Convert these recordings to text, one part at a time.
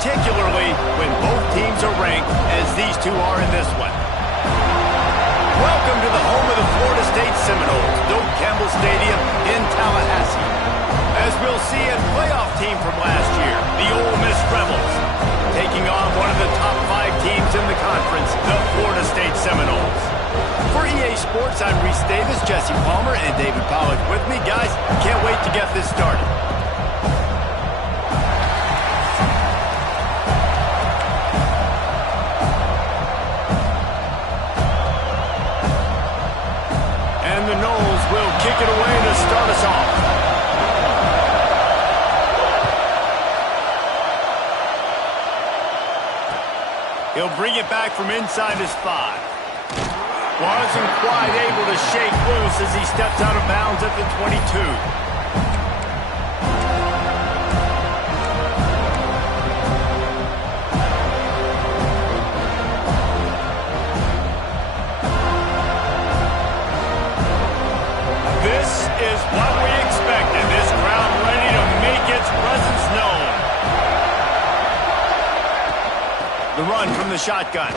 particularly when both teams are ranked as these two are in this one. Welcome to the home of the Florida State Seminoles, Doak Campbell Stadium in Tallahassee. As we'll see a playoff team from last year, the Ole Miss Rebels, taking on one of the top 5 teams in the conference, the Florida State Seminoles. For EA Sports, I'm Reese Davis, Jesse Palmer, and David Pollack with me. Guys, can't wait to get this started. And the Noles will kick it away to start us off. He'll bring it back from inside his 5. Wasn't quite able to shake loose as he steps out of bounds at the 22. This is what we expected. This crowd ready to make its presence known. The run from the shotgun.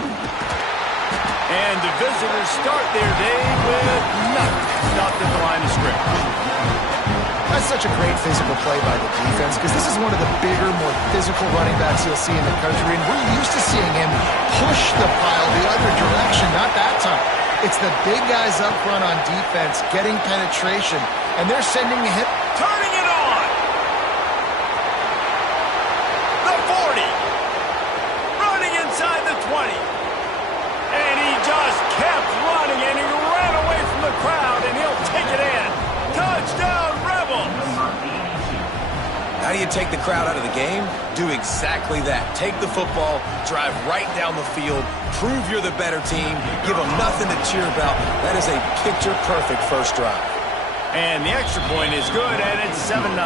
And the visitors start their day with nothing. Stopped at the line of scrimmage. That's such a great physical play by the defense because this is one of the bigger, more physical running backs you'll see in the country, and we're used to seeing him push the pile the other direction, not that time. It's the big guys up front on defense getting penetration, and they're sending him. Turning it on! The 40! Running inside the 20! And he just kept running, and he ran away from the crowd, and he'll take it in. Touchdown, Rebels! How do you take the crowd out of the game? Do exactly that. Take the football, drive right down the field, prove you're the better team, give them nothing to cheer about. That is a picture-perfect first drive. And the extra point is good, and it's 7-0.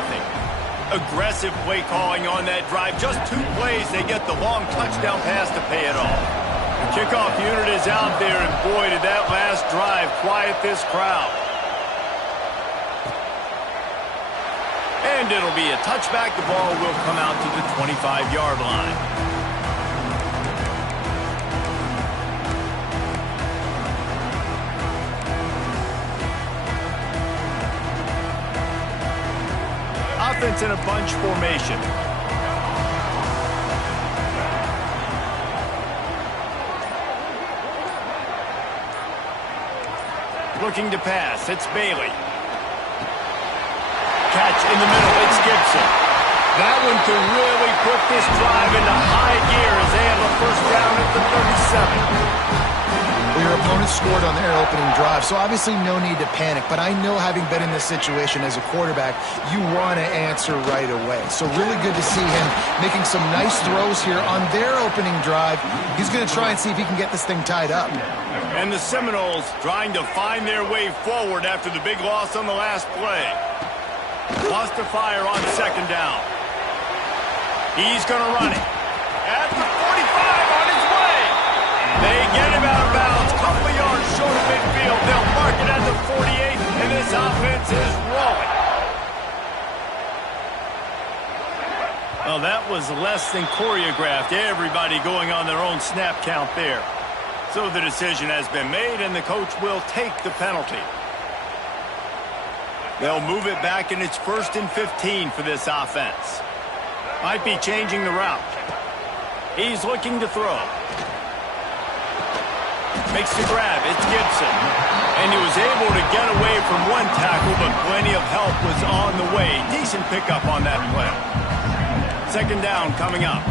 Aggressive play calling on that drive. Just 2 plays, they get the long touchdown pass to pay it off. The kickoff unit is out there, and boy, did that last drive quiet this crowd. And it'll be a touchback. The ball will come out to the 25-yard line. Offense in a bunch formation. Looking to pass, it's Bailey. Catch in the middle, it's Gibson. That one could really put this drive into high gear as they have a first down at the 37. Well, your opponent scored on their opening drive, so obviously no need to panic. But I know, having been in this situation as a quarterback, you want to answer right away. So really good to see him making some nice throws here on their opening drive. He's going to try and see if he can get this thing tied up. And the Seminoles trying to find their way forward after the big loss on the last play. Lost to fire on second down. He's going to run it. At the 45 on his way. They get him out of bounds. Couple yards short of midfield. They'll mark it at the 48, and this offense is rolling. Well, that was less than choreographed. Everybody going on their own snap count there. So the decision has been made, and the coach will take the penalty. They'll move it back, and it's 1st and 15 for this offense. Might be changing the route. He's looking to throw. Makes the grab. It's Gibson. And he was able to get away from one tackle, but plenty of help was on the way. Decent pickup on that play. Second down coming up.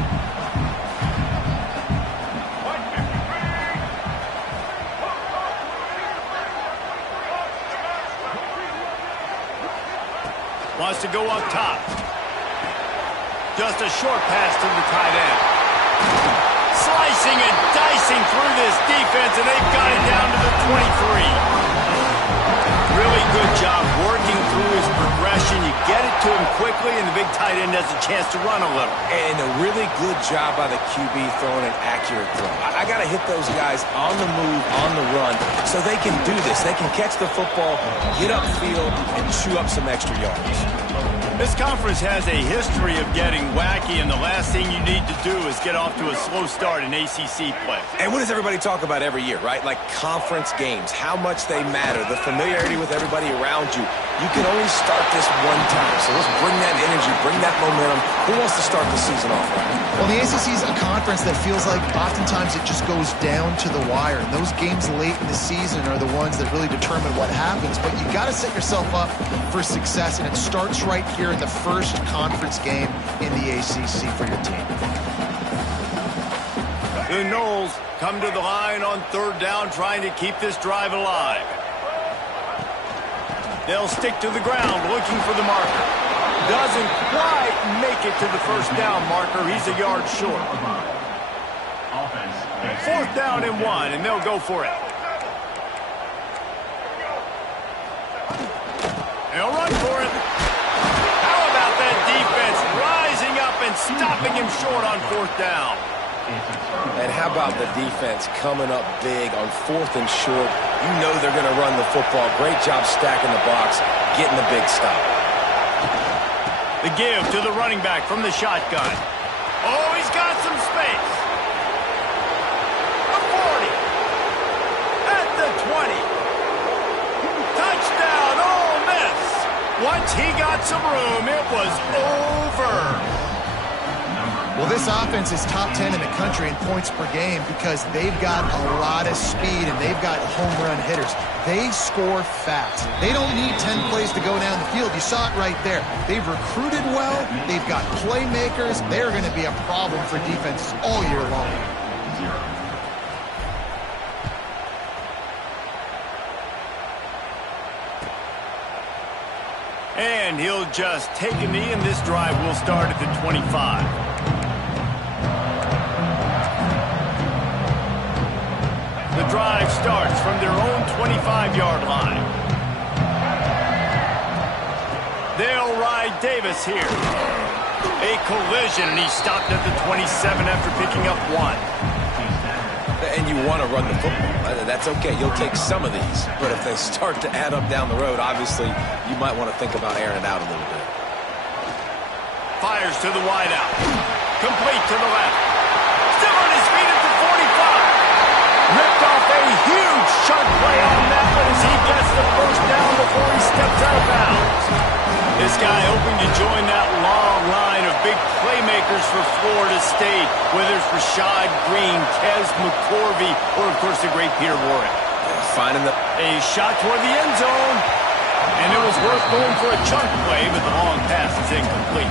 Wants to go up top. Just a short pass to the tight end. Slicing and dicing through this defense, and they've got it down to the 23. Really good job working through his progression. You get it to him quickly, and the big tight end has a chance to run a little. And a really good job by the QB throwing an accurate throw. I got to hit those guys on the move, on the run, so they can do this. They can catch the football, get upfield, and chew up some extra yards. This conference has a history of getting wacky, and the last thing you need to do is get off to a slow start in ACC play. And what does everybody talk about every year, right? Like conference games, how much they matter, the familiarity with everybody around you. You can only start this one time, so let's bring that energy, bring that momentum. Who wants to start the season off right? Well, the ACC is a conference that feels like oftentimes it just goes down to the wire. And those games late in the season are the ones that really determine what happens. But you got to set yourself up for success, and it starts right here in the first conference game in the ACC for your team. The Noles come to the line on third down, trying to keep this drive alive. They'll stick to the ground, looking for the marker. Doesn't quite make it to the first down marker. He's a yard short. Fourth down and 1, and they'll go for it. They'll run for it. How about that defense rising up and stopping him short on fourth down? And how about the defense coming up big on fourth and short? You know they're going to run the football. Great job stacking the box, getting the big stop. The give to the running back from the shotgun. Oh, he's got some space. The 40. At the 20. Touchdown, Ole Miss. Once he got some room, it was over. Well, this offense is top 10 in the country in points per game because they've got a lot of speed and they've got home run hitters. They score fast. They don't need 10 plays to go down the field. You saw it right there. They've recruited well. They've got playmakers. They're going to be a problem for defenses all year long. And he'll just take a knee, and this drive will start at the 25. The drive starts from their own 25-yard line. They'll ride Davis here. A collision, and he stopped at the 27 after picking up 1. And you want to run the football. That's okay. You'll take some of these. But if they start to add up down the road, obviously, you might want to think about airing it out a little bit. Fires to the wideout. Complete to the left. Still on his feet at the 45. Ripped off a huge chunk play on that one as he gets the first down before he steps out of bounds. This guy hoping to join that long line of big playmakers for Florida State, whether it's Rashad Green, Kez McCorvey, or, of course, the great Peter Warrick. Finding a shot toward the end zone, and it was worth going for a chunk play, but the long pass is incomplete.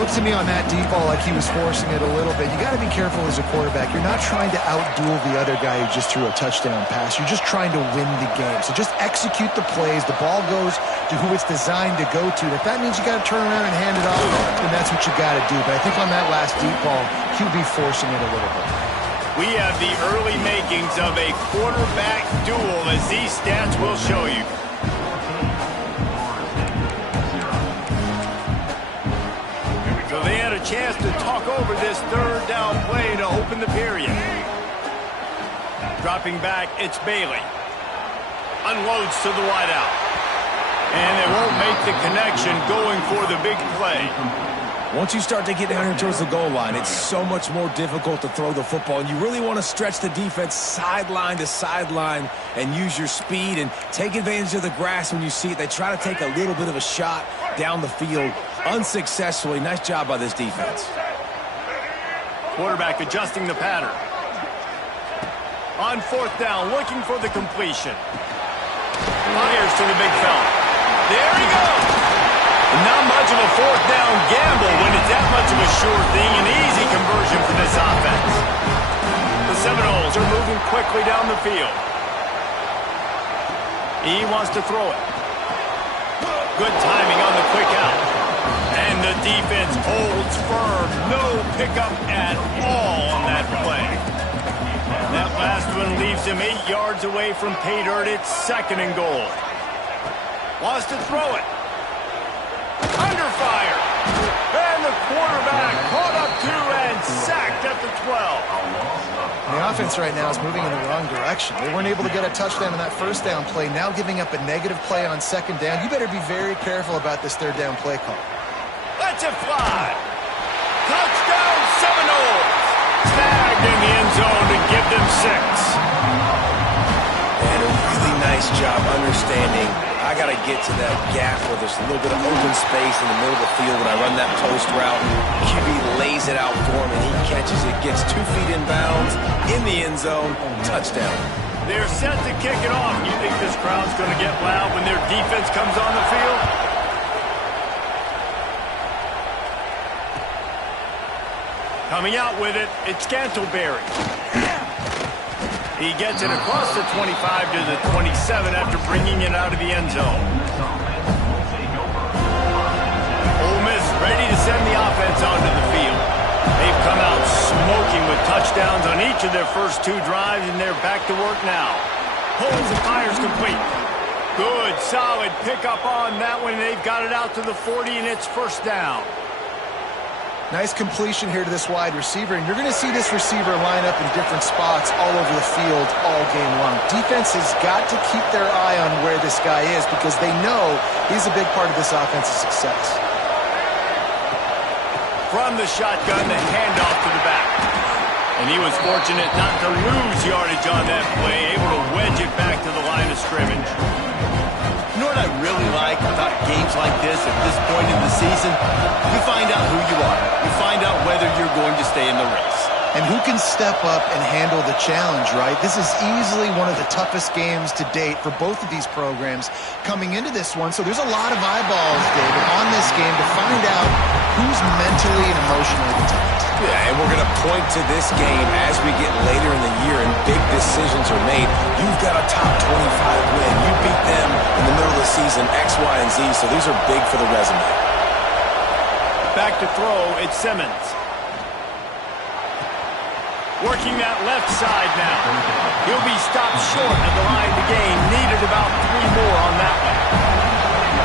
Looks to me on that deep ball like he was forcing it a little bit. You got to be careful as a quarterback. You're not trying to outduel the other guy who just threw a touchdown pass. You're just trying to win the game. So just execute the plays. The ball goes to who it's designed to go to. If that means you got to turn around and hand it off, then that's what you got to do. But I think on that last deep ball, he'll be forcing it a little bit. We have the early makings of a quarterback duel, as these stats will show you. So they had a chance to talk over this third down play to open the period. Dropping back, it's Bailey. Unloads to the wideout. And they won't make the connection going for the big play. Once you start to get down here towards the goal line, it's so much more difficult to throw the football. And you really want to stretch the defense sideline to sideline and use your speed and take advantage of the grass when you see it. They try to take a little bit of a shot down the field unsuccessfully. Nice job by this defense. Quarterback adjusting the pattern. On fourth down, looking for the completion. Fires to the big fella. There he goes. Not much of a fourth down gamble when it's that much of a sure thing. An easy conversion for this offense. The Seminoles are moving quickly down the field. He wants to throw it. Good timing on the quick out. And the defense holds firm. No pickup at all on that play. That last one leaves him 8 yards away from pay dirt. It's second and goal. Wants to throw it. Under fire. And the quarterback caught up to and sacked at the 12. And the offense right now is moving in the wrong direction. They weren't able to get a touchdown on that first down play, now giving up a negative play on second down. You better be very careful about this third down play call. Let's it fly. Touchdown Seminoles. Tagged in the end zone to give them 6. And a really nice job understanding I got to get to that gap where there's a little bit of open space in the middle of the field when I run that post route. QB lays it out for him, and he catches it, gets 2 feet in bounds, in the end zone, touchdown. They're set to kick it off. You think this crowd's going to get loud when their defense comes on the field? Coming out with it, it's Scantleberry. He gets it across the 25 to the 27 after bringing it out of the end zone. Ole Miss ready to send the offense onto the field. They've come out smoking with touchdowns on each of their first 2 drives, and they're back to work now. Holds and fires complete. Good, solid pickup on that one. They've got it out to the 40, and it's first down. Nice completion here to this wide receiver, and you're going to see this receiver line up in different spots all over the field all game long. Defense has got to keep their eye on where this guy is because they know he's a big part of this offense's success. From the shotgun, the handoff to the back. And he was fortunate not to lose yardage on that play, able to wedge it back to the line of scrimmage. You know what I really like about games like this at this point in the season? You find out who you are. You find out whether you're going to stay in the race. And who can step up and handle the challenge, right? This is easily one of the toughest games to date for both of these programs coming into this one. So there's a lot of eyeballs, David, on this game to find out who's mentally and emotionally the toughest. Yeah, and we're going to point to this game as we get later in the year and big decisions are made. You've got a top 25 win. You beat them in the middle of the season, X, Y, and Z, so these are big for the resume. Back to throw, it's Simmons. Working that left side now. He'll be stopped short at the line to gain. Needed about 3 more on that one.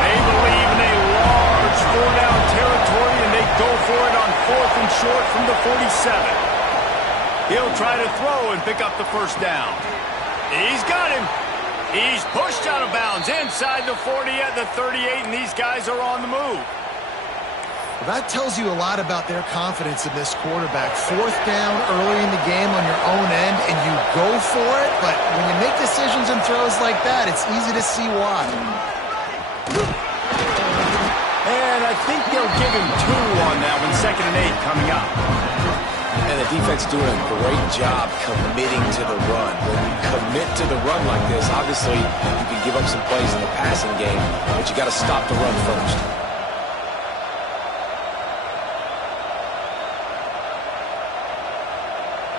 They believe in a large 4-down territory, and they go for it on 4th and short from the 47. He'll try to throw and pick up the first down. He's got him. He's pushed out of bounds inside the 40 at the 38, and these guys are on the move. Well, that tells you a lot about their confidence in this quarterback. 4th down early in the game on your own end, and you go for it, but when you make decisions and throws like that, it's easy to see why. And I think they'll give him 2 on that one, 2nd and 8 coming up. And the defense doing a great job committing to the run. When you commit to the run like this, obviously you can give up some plays in the passing game, but you got to stop the run first.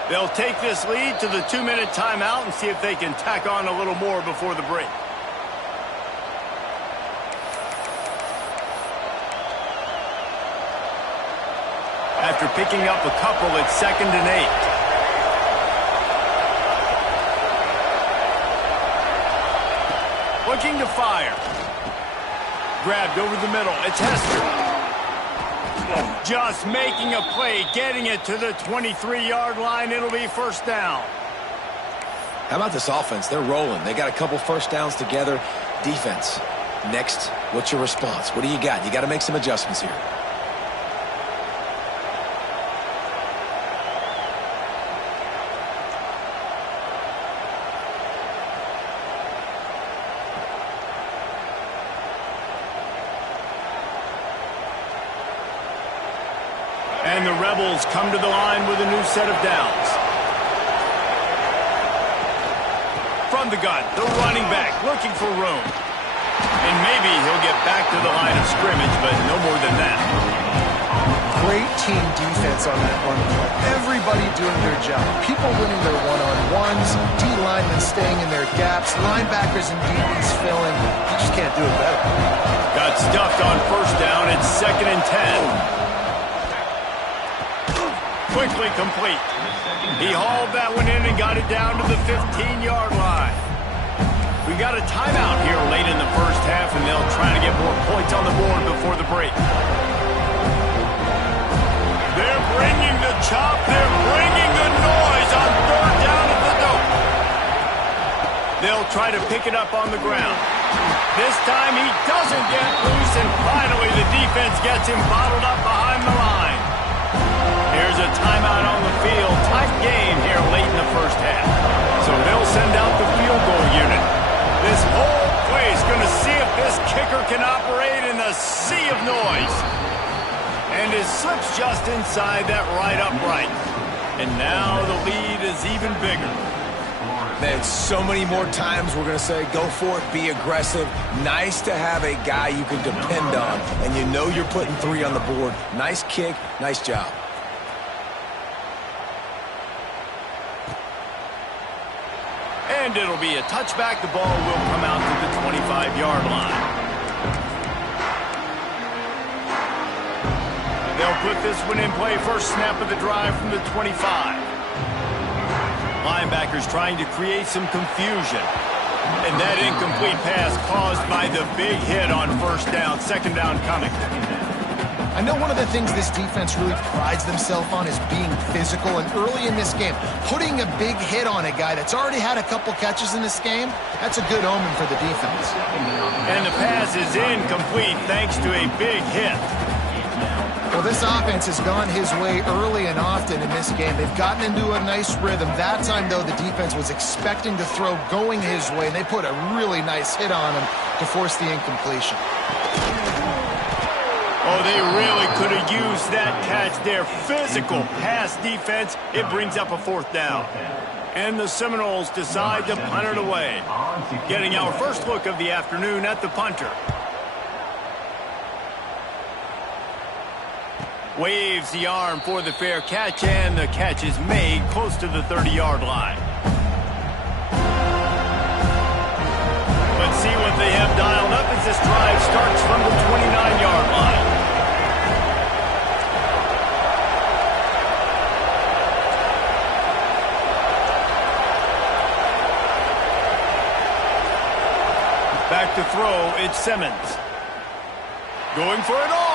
They'll take this lead to the 2-minute timeout and see if they can tack on a little more before the break. After picking up a couple, it's 2nd and 8. Looking to fire. Grabbed over the middle. It's Hester. Just making a play, getting it to the 23-yard line. It'll be first down. How about this offense? They're rolling. They got a couple first downs together. Defense. Next, what's your response? What do you got? You got to make some adjustments here. And the Rebels come to the line with a new set of downs. From the gun, the running back looking for room. And maybe he'll get back to the line of scrimmage, but no more than that. Great team defense on that run play. Everybody doing their job. People winning their one-on-ones, D-linemen staying in their gaps, linebackers and DBs filling. You just can't do it better. Got stuffed on first down. It's 2nd and 10. Quickly complete. He hauled that one in and got it down to the 15-yard line. We got a timeout here late in the first half, and they'll try to get more points on the board before the break. They're bringing the chop. They're bringing the noise on 3rd They'll try to pick it up on the ground. This time he doesn't get loose, and finally the defense gets him bottled up behind the line. Here's a timeout on the field. Tight game here late in the first half. So they'll send out the field goal unit. This whole place going to see if this kicker can operate in the sea of noise. And it slips just inside that right upright. And now the lead is even bigger. Man, so many more times we're going to say, go for it, be aggressive. Nice to have a guy you can depend on, and you know you're putting 3 on the board. Nice kick, nice job. And it'll be a touchback. The ball will come out to the 25-yard line. They'll put this one in play. First snap of the drive from the 25. Linebackers trying to create some confusion. And that incomplete pass caused by the big hit on first down. Second down coming. I know one of the things this defense really prides themselves on is being physical. And early in this game, putting a big hit on a guy that's already had a couple catches in this game, that's a good omen for the defense. And the pass is incomplete thanks to a big hit. Well, this offense has gone his way early and often in this game. They've gotten into a nice rhythm. That time, though, the defense was expecting to throw going his way, and they put a really nice hit on him to force the incompletion. Oh, they really could have used that catch there. Physical pass defense. It brings up a fourth down. And the Seminoles decide to punt it away. Getting our first look of the afternoon at the punter. Waves the arm for the fair catch, and the catch is made close to the 30-yard line. Let's see what they have dialed up as this drive starts from the 29-yard line. Back to throw, it's Simmons. Going for it all.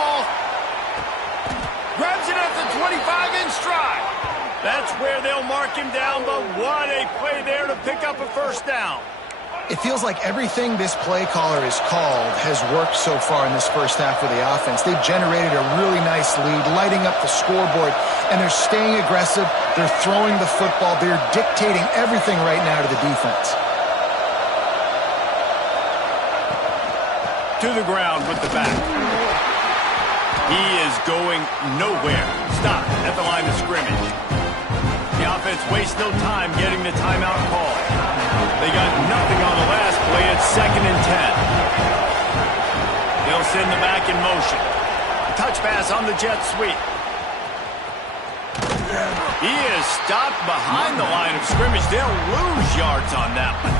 Grabs it at the 25 in stride. That's where they'll mark him down, but what a play there to pick up a first down. It feels like everything this play caller has called has worked so far in this first half of the offense. They've generated a really nice lead, lighting up the scoreboard, and they're staying aggressive. They're throwing the football. They're dictating everything right now to the defense. To the ground with the back. He is going nowhere. Stop at the line of scrimmage. The offense wastes no time getting the timeout call. They got nothing on the last play. It's 2nd and 10. They'll send the back in motion. Touch pass on the jet sweep. He is stopped behind the line of scrimmage. They'll lose yards on that one.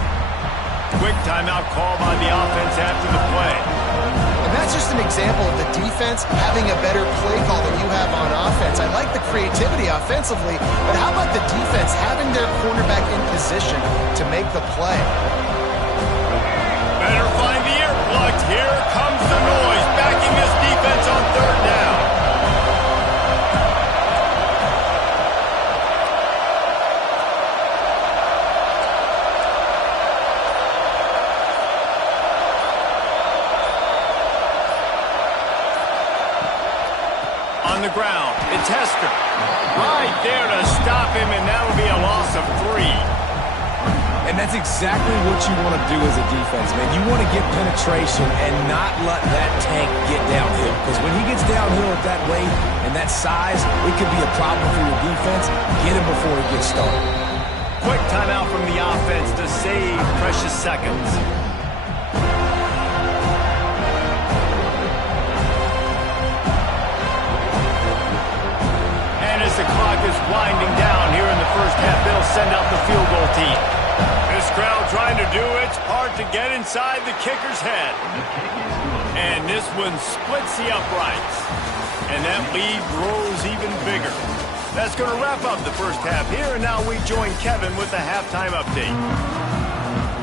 Quick timeout call by the offense after the play. And that's just an example of the defense having a better play call than you have on offense. I like the creativity offensively, but how about the defense having their cornerback in position to make the play? Better find the earplugs. Here comes the noise, backing this defense on 3rd down. On the ground, it's Hester. Right there to stop him, and that'll be a loss of 3. And that's exactly what you want to do as a defense, man. You want to get penetration and not let that tank get downhill. Because when he gets downhill at that weight and that size, it could be a problem for your defense. Get him before he gets started. Quick timeout from the offense to save precious seconds. As the clock is winding down here in the first half, they'll send out the field goal team. This crowd trying to do its part to get inside the kicker's head. And this one splits the uprights. And that lead grows even bigger. That's going to wrap up the first half here, and now we join Kevin with the halftime update.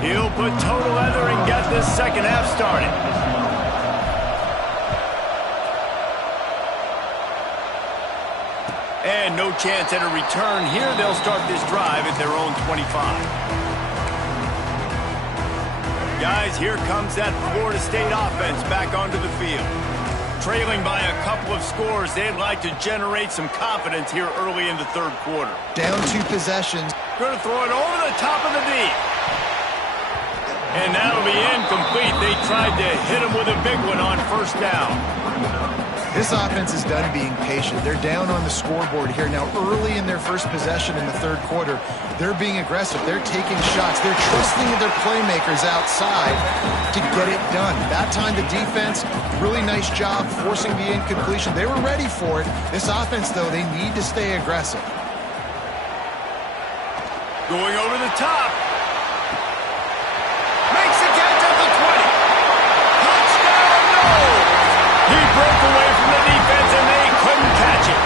He'll put total leather and get this second half started. And no chance at a return here. They'll start this drive at their own 25. Guys, here comes that Florida State offense back onto the field. Trailing by a couple of scores, they'd like to generate some confidence here early in the third quarter. Down 2 possessions. Going to throw it over the top of the deep. And that'll be incomplete. They tried to hit him with a big one on first down. This offense is done being patient. They're down on the scoreboard here. Now, early in their first possession in the third quarter, they're being aggressive. They're taking shots. They're trusting their playmakers outside to get it done. That time, the defense, really nice job forcing the incompletion. They were ready for it. This offense, though, they need to stay aggressive. Going over the top. Makes the catch at the 20. Touchdown, no! He broke away from the defense, and they couldn't catch it.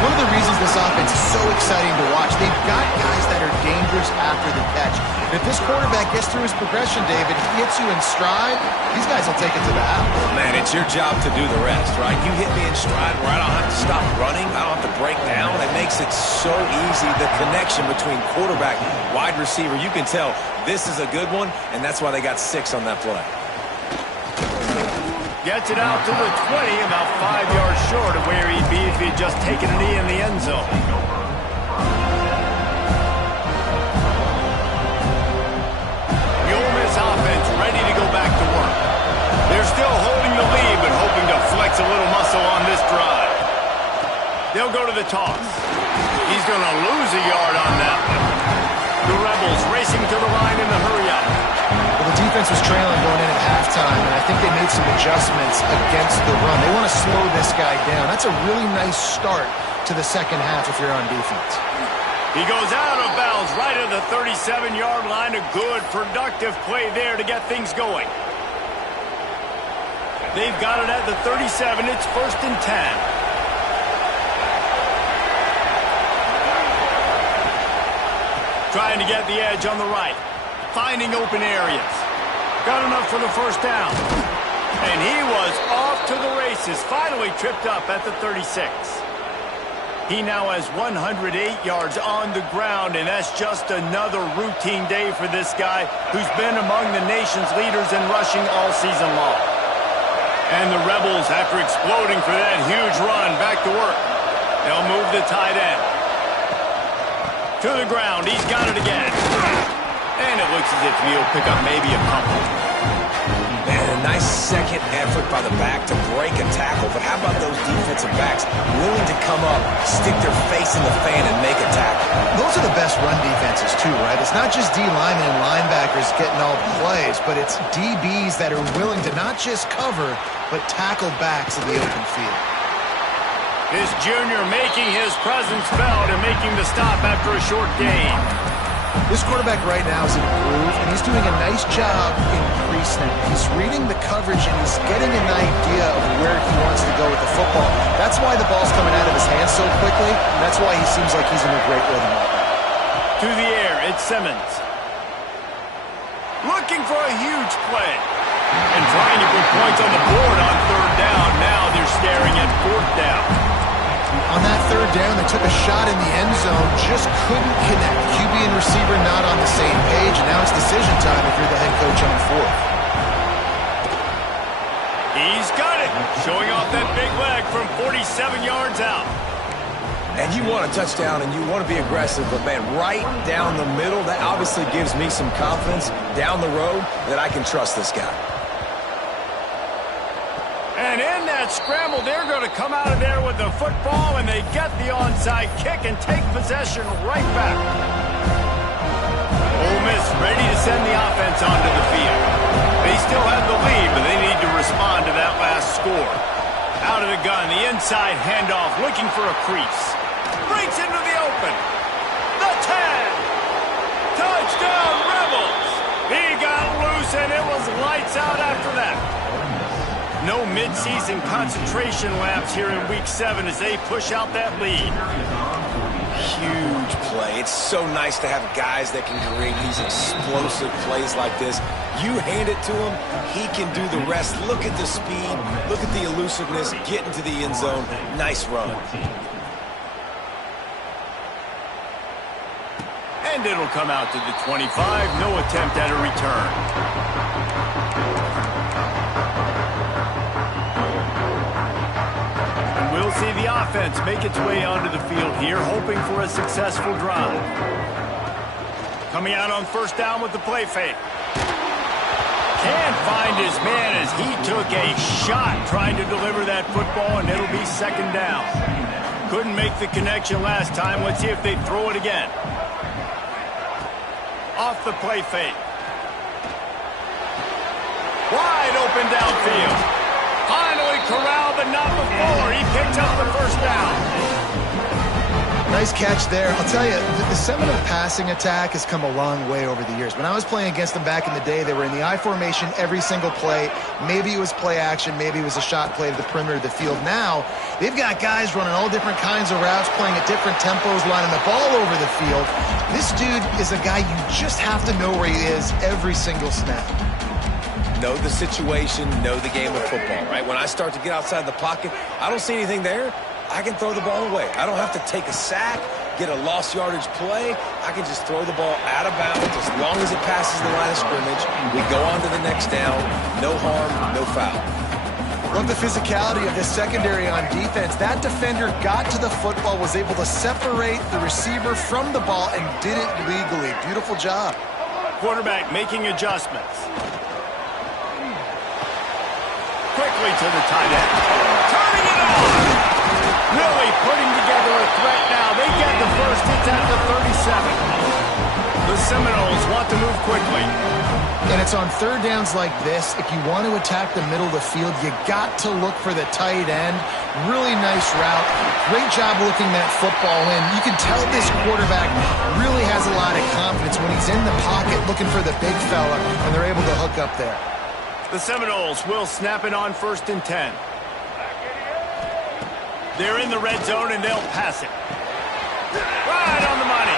One of the reasons this offense is so exciting to watch, they've got guys that are dangerous after the catch. If this quarterback gets through his progression, David, he hits you in stride, these guys will take it to the house. Man, it's your job to do the rest, right? You hit me in stride where I don't have to stop running. I don't have to break down. It makes it so easy. The connection between quarterback, wide receiver, you can tell this is a good one, and that's why they got 6 on that play. Gets it out to the 20, about 5 yards short of where he'd be if he'd just taken a knee in the end zone. The Ole Miss offense ready to go back to work. They're still holding the lead, but hoping to flex a little muscle on this drive. They'll go to the toss. He's going to lose a yard on that one. The Rebels racing to the line in the hurry-up. Well, the defense was trailing going in at halftime, and I think they made some adjustments against the run. They want to slow this guy down. That's a really nice start to the second half if you're on defense. He goes out of bounds right at the 37-yard line. A good, productive play there to get things going. They've got it at the 37. It's 1st and 10. Trying to get the edge on the right. Finding open areas. Got enough for the first down. And he was off to the races. Finally tripped up at the 36. He now has 108 yards on the ground, and that's just another routine day for this guy who's been among the nation's leaders in rushing all season long. And the Rebels, after exploding for that huge run, back to work. They'll move the tight end. To the ground. He's got it again. And it looks as if he'll pick up maybe a couple. Man, a nice second effort by the back to break a tackle. But how about those defensive backs willing to come up, stick their face in the fan, and make a tackle? Those are the best run defenses, too, right? It's not just D linemen and linebackers getting all the plays, but it's DBs that are willing to not just cover, but tackle backs in the open field. This junior making his presence felt and making the stop after a short gain. This quarterback right now is in a groove, and he's doing a nice job in pre-snap. He's reading the coverage, and he's getting an idea of where he wants to go with the football. That's why the ball's coming out of his hands so quickly, and that's why he seems like he's in a great rhythm right now. To the air, it's Simmons. Looking for a huge play. And trying to put points on the board on 3rd down. Now they're staring at 4th down. On that 3rd down, they took a shot in the end zone, just couldn't connect. QB and receiver not on the same page, and now it's decision time if you're the head coach on 4th. He's got it, showing off that big leg from 47 yards out. And you want a touchdown and you want to be aggressive, but man, right down the middle, that obviously gives me some confidence down the road that I can trust this guy. And in that scramble, they're going to come out of there with the football, and they get the onside kick and take possession right back. Ole Miss ready to send the offense onto the field. They still have the lead, but they need to respond to that last score. Out of the gun, the inside handoff, looking for a crease. Breaks into the open. The 10. Touchdown, Rebels. He got loose, and it was lights out after that. No midseason concentration laps here in Week 7 as they push out that lead. Huge play. It's so nice to have guys that can create these explosive plays like this. You hand it to him, he can do the rest. Look at the speed, look at the elusiveness, get into the end zone. Nice run. And And it'll come out to the 25. No attempt at a return. And we'll see the offense make its way onto the field here, hoping for a successful drive. Coming out on first down with the play fake. Can't find his man as he took a shot trying to deliver that football, and it'll be second down. Couldn't make the connection last time. Let's see if they throw it again. Off the play fake. Wide open downfield. Finally corralled, but not before. He picks up the first down. Nice catch there. I'll tell you, the Seminole passing attack has come a long way over the years. When I was playing against them back in the day, they were in the I formation every single play. Maybe it was play action. Maybe it was a shot play to the perimeter of the field. Now, they've got guys running all different kinds of routes, playing at different tempos, lining the ball over the field. This dude is a guy you just have to know where he is every single snap. Know the situation, know the game of football, right? When I start to get outside the pocket, I don't see anything there. I can throw the ball away. I don't have to take a sack, get a lost yardage play. I can just throw the ball out of bounds as long as it passes the line of scrimmage. We go on to the next down. No harm, no foul. Love the physicality of this secondary on defense. That defender got to the football, was able to separate the receiver from the ball, and did it legally. Beautiful job. Quarterback making adjustments. Quickly to the tight end. Turning it on. Really putting together a threat now. They get the first. It's at the 37. The Seminoles want to move quickly. And it's on third downs like this. If you want to attack the middle of the field, you got to look for the tight end. Really nice route. Great job looking that football in. You can tell this quarterback really has a lot of confidence when he's in the pocket looking for the big fella, and they're able to hook up there. The Seminoles will snap it on 1st and 10. They're in the red zone, and they'll pass it. Right on the money.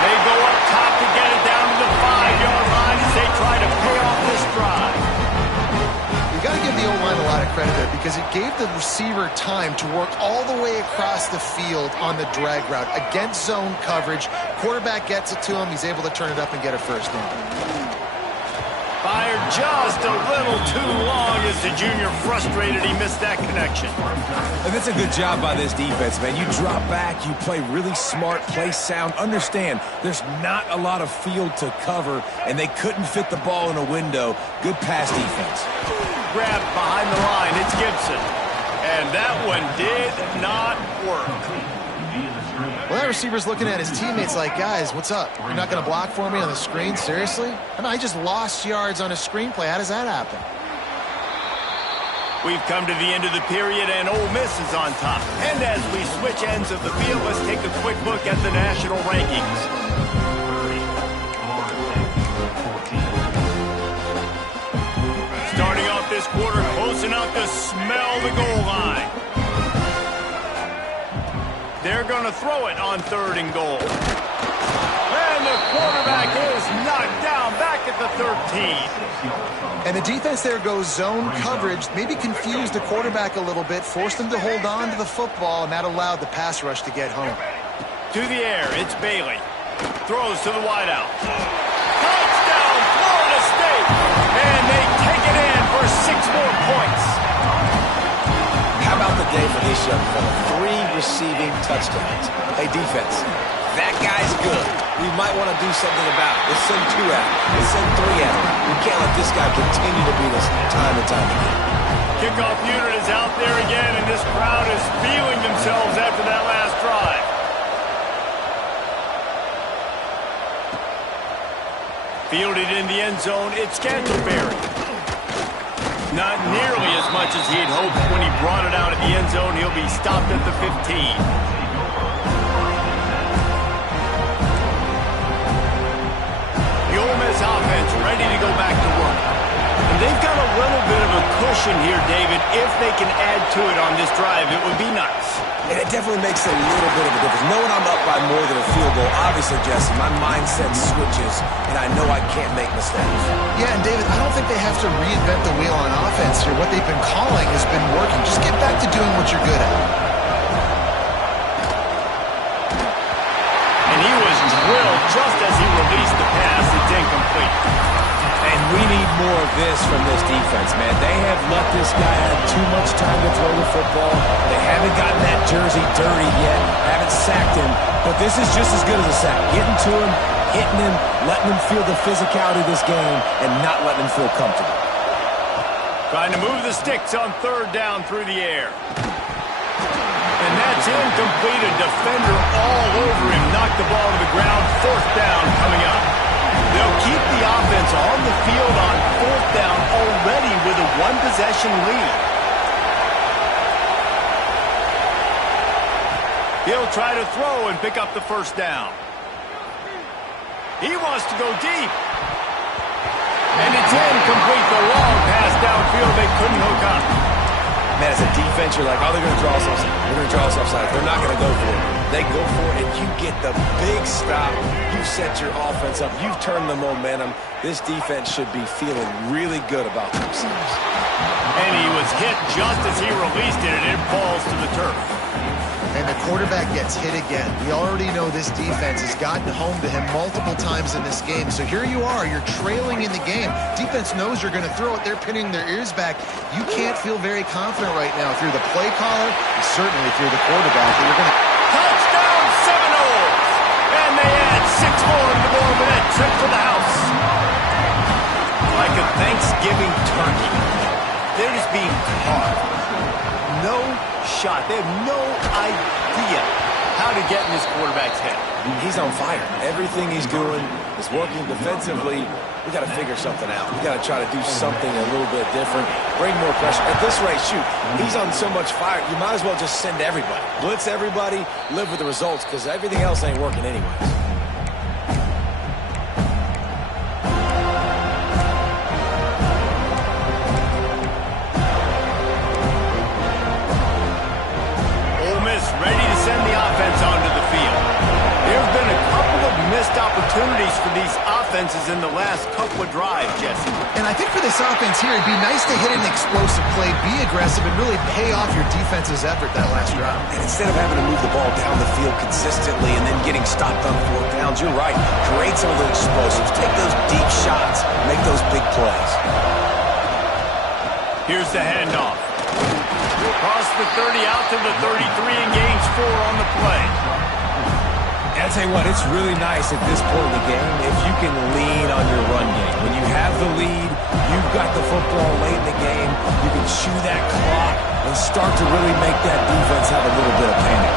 They go up top to get it down to the 5-yard line as they try to pay off this drive. You got to give the O-line a lot of credit there because it gave the receiver time to work all the way across the field on the drag route. Against zone coverage, quarterback gets it to him. He's able to turn it up and get a first down. Fired just a little too long as the junior frustrated. He missed that connection. And that's a good job by this defense, man. You drop back, you play really smart, play sound. Understand, there's not a lot of field to cover, and they couldn't fit the ball in a window. Good pass defense. Grabbed behind the line. It's Gibson. And that one did not work. Well, that receiver's looking at his teammates like, guys, what's up? You're not going to block for me on the screen? Seriously? I mean, I just lost yards on a screenplay. How does that happen? We've come to the end of the period, and Ole Miss is on top. And as we switch ends of the field, let's take a quick look at the national rankings. Starting off this quarter, close enough to smell the goal line. They're going to throw it on 3rd and goal. And the quarterback is knocked down back at the 13. And the defense there goes zone coverage, maybe confused the quarterback a little bit, forced him to hold on to the football, and that allowed the pass rush to get home. To the air, it's Bailey. Throws to the wideout. Touchdown, Florida State! And they take it in for 6 more points. How about the day for this young fella? 3 receiving touchdowns. Hey, defense, that guy's good. We might want to do something about it. Let's send 2 at him. Let's send 3 at him. We can't let this guy continue to beat us time and time again. Kickoff unit is out there again, and this crowd is feeling themselves after that last drive. Fielded in the end zone, it's Canterbury. Not nearly as much as he'd hoped when he brought it out at the end zone. He'll be stopped at the 15. The Ole Miss offense ready to go back to work. And they've got a little bit of a cushion here, David. If they can add to it on this drive, it would be nice. And it definitely makes a little bit of a difference. Knowing I'm up by more than a field goal, obviously, Jesse, my mindset switches, and I know I can't make mistakes. Yeah, and David, I don't think they have to reinvent the wheel on offense here. What they've been calling has been working. Just get back to doing what you're good at. And he was just as he released the pass, it's incomplete. And we need more of this from this defense, man. They have let this guy have too much time to throw the football. They haven't gotten that jersey dirty yet, haven't sacked him, but this is just as good as a sack. Getting to him, hitting him, letting him feel the physicality of this game, and not letting him feel comfortable. Trying to move the sticks on third down through the air. And that's incomplete. A defender all over him. Knocked the ball to the ground. Fourth down coming up. They'll keep the offense on the field on fourth down already with a one-possession lead. He'll try to throw and pick up the first down. He wants to go deep. And it's incomplete. The long pass downfield they couldn't hook up. Man, as a defense, you're like, oh, they're going to draw us offside. They're going to draw us offside. They're not going to go for it. They go for it, and you get the big stop. You've set your offense up. You've turned the momentum. This defense should be feeling really good about themselves. And he was hit just as he released it, and it falls to the turf. And the quarterback gets hit again. We already know this defense has gotten home to him multiple times in this game. So here you are, you're trailing in the game. Defense knows you're going to throw it. They're pinning their ears back. You can't feel very confident right now through the play caller and certainly through the quarterback that you're going to... Touchdown Seminoles! And they add 6 more to the board with that trip to the house. Like a Thanksgiving turkey. They're just being carved. No shot. They have no idea how to get in this quarterback's head. He's on fire. Everything he's doing is working defensively. We got to figure something out. We got to try to do something a little bit different. Bring more pressure. At this rate, shoot, he's on so much fire, you might as well just send everybody. Blitz everybody, live with the results, because everything else ain't working anyways. Opportunities for these offenses in the last couple of drives, Jesse. And I think for this offense here, it'd be nice to hit an explosive play, be aggressive, and really pay off your defense's effort that last drive. And instead of having to move the ball down the field consistently and then getting stopped on fourth downs, you're right. Create some of the explosives. Take those deep shots. Make those big plays. Here's the handoff. Across the 30 out to the 33 and gains 4 on the play. I'll tell you what, it's really nice at this point in the game if you can lean on your run game. When you have the lead, you've got the football late in the game, you can chew that clock and start to really make that defense have a little bit of panic.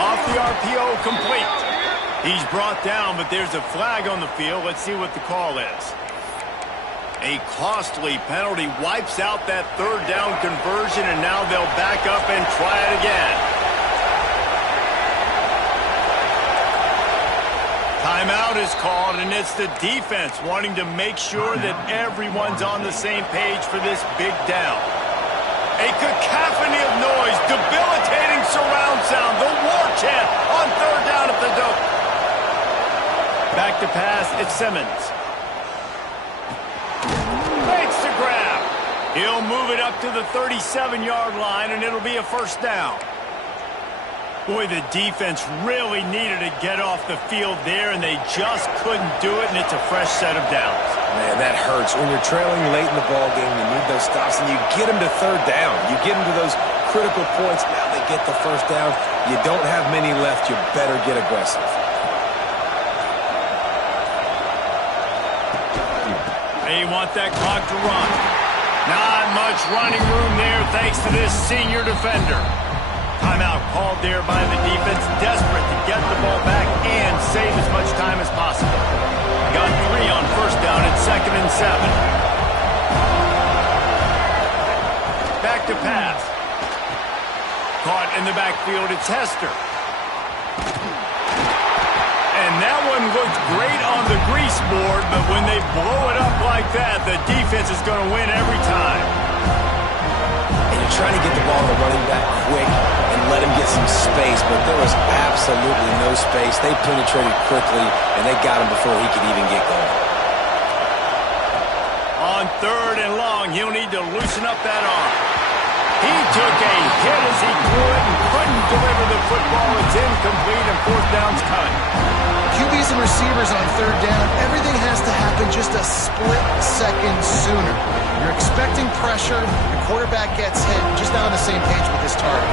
Off the RPO, complete. He's brought down, but there's a flag on the field. Let's see what the call is. A costly penalty wipes out that third down conversion, and now they'll back up and try it again. Timeout is called, and it's the defense wanting to make sure that everyone's on the same page for this big down. A cacophony of noise, debilitating surround sound, the war chant on third down at the dope. Back to pass, it's Simmons. Makes the grab. He'll move it up to the 37-yard line, and it'll be a first down. Boy, the defense really needed to get off the field there, and they just couldn't do it, and it's a fresh set of downs. Man, that hurts. When you're trailing late in the ball game, you need those stops, and you get them to third down. You get them to those critical points. Now they get the first down. You don't have many left. You better get aggressive. They want that clock to run. Not much running room there thanks to this senior defender. Timeout called there by the defense, desperate to get the ball back and save as much time as possible. Got 3 on first down at 2nd and 7. Back to pass. Caught in the backfield, it's Hester. And that one looked great on the grease board, but when they blow it up like that, the defense is going to win every time. And you're trying to get the ball to the running back quick and let him get some space, but there was absolutely no space. They penetrated quickly, and they got him before he could even get going. On 3rd and long, he'll need to loosen up that arm. He took a hit as he threw it and couldn't deliver the football. It's incomplete, and fourth down's coming. QBs and receivers on third down, everything has to happen just a split second sooner. You're expecting pressure, the quarterback gets hit, just not on the same page with his target.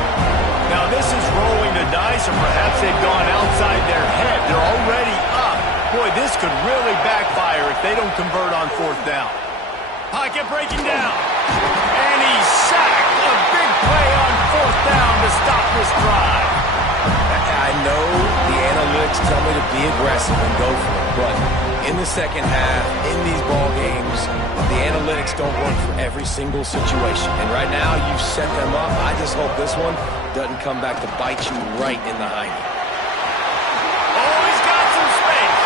Now this is rolling the dice, or perhaps they've gone outside their head. They're already up. Boy, this could really backfire if they don't convert on fourth down. Pocket breaking down. And he's sacked. A big play on fourth down to stop this drive. I know the analytics tell me to be aggressive and go for it, but in the second half, in these ball games, the analytics don't work for every single situation. And right now, you've set them up. I just hope this one doesn't come back to bite you right in the hiney. Oh, he's got some space.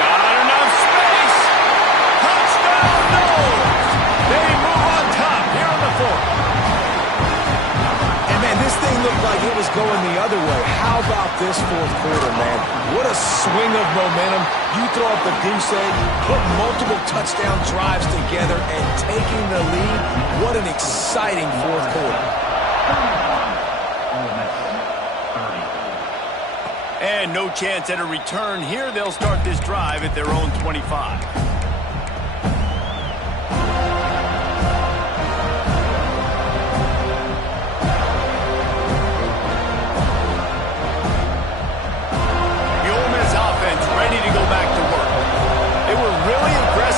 Got enough space. Touchdown, no. They move on top here on the fourth. Man, this thing looked like it was going the other way. How about this fourth quarter, man? What a swing of momentum. You throw up the goose egg, put multiple touchdown drives together, and taking the lead. What an exciting fourth quarter. And no chance at a return here. They'll start this drive at their own 25.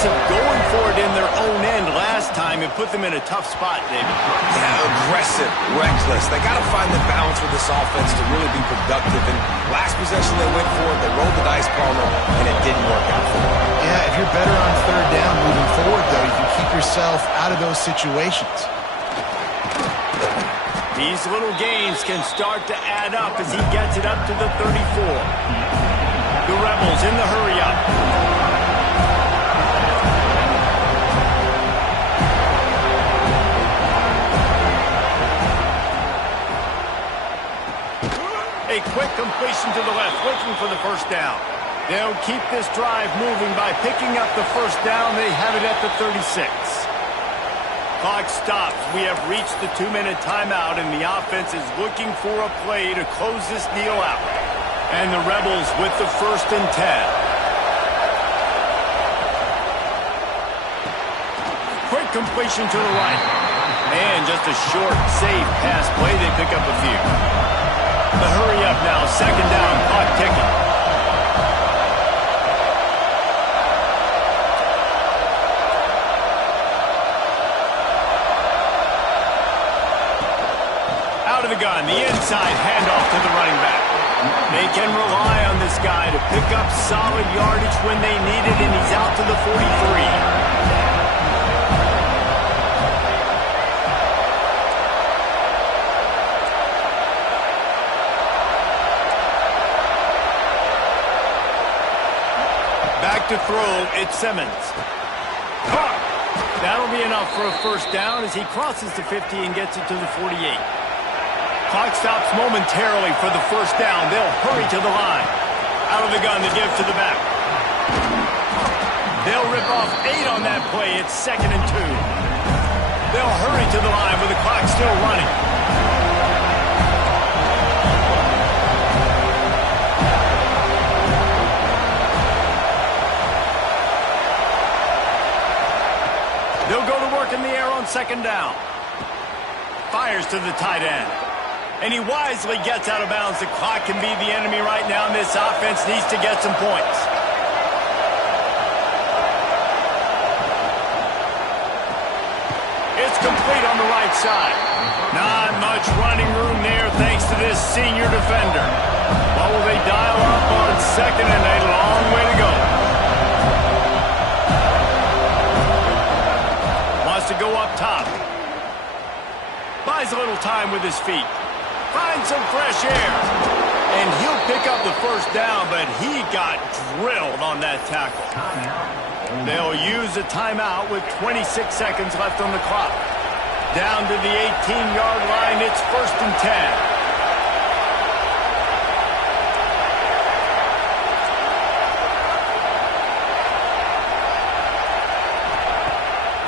Going for it in their own end last time and put them in a tough spot, David. Yeah, aggressive, reckless. They got to find the balance with this offense to really be productive. And last possession they went for it, they rolled the dice, Palmer, and it didn't work out for them. Yeah, if you're better on third down moving forward, though, you can keep yourself out of those situations. These little gains can start to add up as he gets it up to the 34. The Rebels in the hurry-up. A quick completion to the left, looking for the first down. They'll keep this drive moving by picking up the first down. They have it at the 36. Clock stops. We have reached the 2-minute timeout, and the offense is looking for a play to close this deal out. And the Rebels with the 1st and 10. Quick completion to the right. And just a short, safe pass play. They pick up a few. The hurry up now, 2nd down, clock ticking. Out of the gun, the inside handoff to the running back. They can rely on this guy to pick up solid yardage when they need it, and he's out to the 43. Back to throw, it's Simmons. Caught. That'll be enough for a first down as he crosses the 50 and gets it to the 48. Clock stops momentarily for the first down. They'll hurry to the line. Out of the gun, they give to the back. They'll rip off 8 on that play. It's 2nd and 2. They'll hurry to the line with the clock still running. They'll go to work in the air on 2nd down. Fires to the tight end. And he wisely gets out of bounds. The clock can be the enemy right now, and this offense needs to get some points. It's complete on the right side. Not much running room there thanks to this senior defender. What will they dial up on 2nd and a long way to go? To go up top. Buys a little time with his feet. Finds some fresh air. And he'll pick up the first down, but he got drilled on that tackle. They'll use a timeout with 26 seconds left on the clock. Down to the 18-yard line, it's 1st and 10.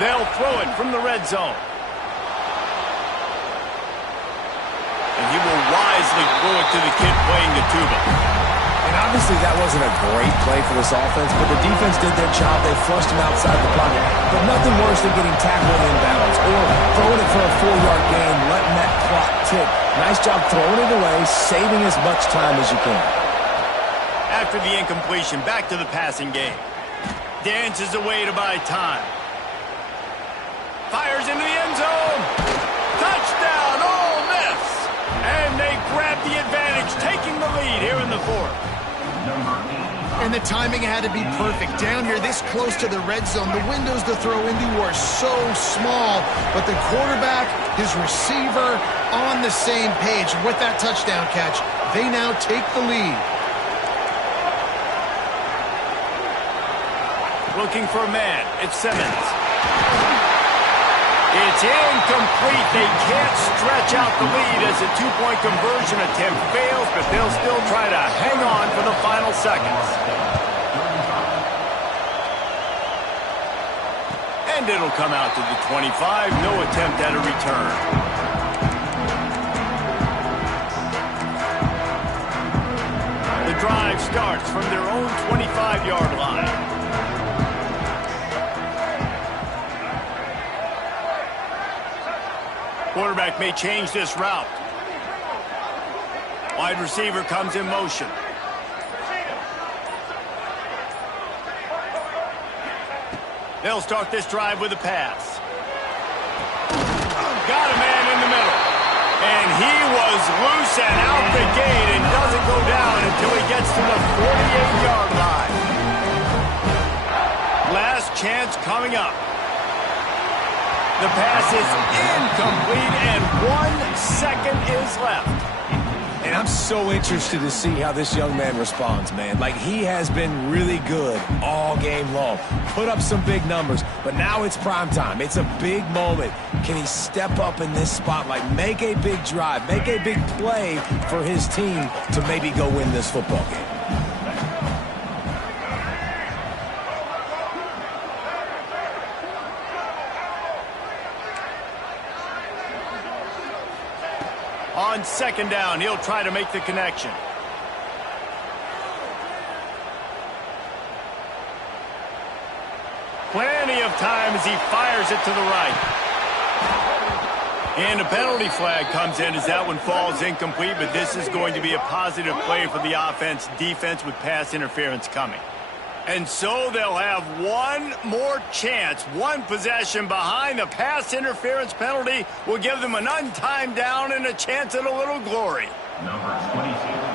They'll throw it from the red zone. And he will wisely actually threw it to the kid playing the tuba. And obviously that wasn't a great play for this offense, but the defense did their job. They flushed him outside the pocket. But nothing worse than getting tackled inbounds or throwing it for a 4-yard gain, letting that clock tick. Nice job throwing it away, saving as much time as you can. After the incompletion, back to the passing game. Dances away to buy time. Fires into the end zone. Touchdown, Ole Miss. And they grab the advantage, taking the lead here in the fourth. And the timing had to be perfect. Down here this close to the red zone, the windows to throw into are so small, but the quarterback, his receiver, on the same page. And with that touchdown catch, they now take the lead. Looking for a man. It's Simmons. It's incomplete. They can't stretch out the lead as a two-point conversion attempt fails, but they'll still try to hang on for the final seconds. And it'll come out to the 25. No attempt at a return. The drive starts from their own 25-yard line. Quarterback may change this route. Wide receiver comes in motion. They'll start this drive with a pass. Got a man in the middle. And he was loose and out the gate and doesn't go down until he gets to the 48-yard line. Last chance coming up. The pass is incomplete, and 1 second is left. And I'm so interested to see how this young man responds, man. Like, he has been really good all game long. Put up some big numbers, but now it's prime time. It's a big moment. Can he step up in this spotlight, make a big drive, make a big play for his team to maybe go win this football game? On second down, he'll try to make the connection. Plenty of time as he fires it to the right. And a penalty flag comes in as that one falls incomplete, but this is going to be a positive play for the offense. Defense with pass interference coming. And so they'll have one more chance. One possession behind. The pass interference penalty will give them an untimed down and a chance at a little glory. Number 22.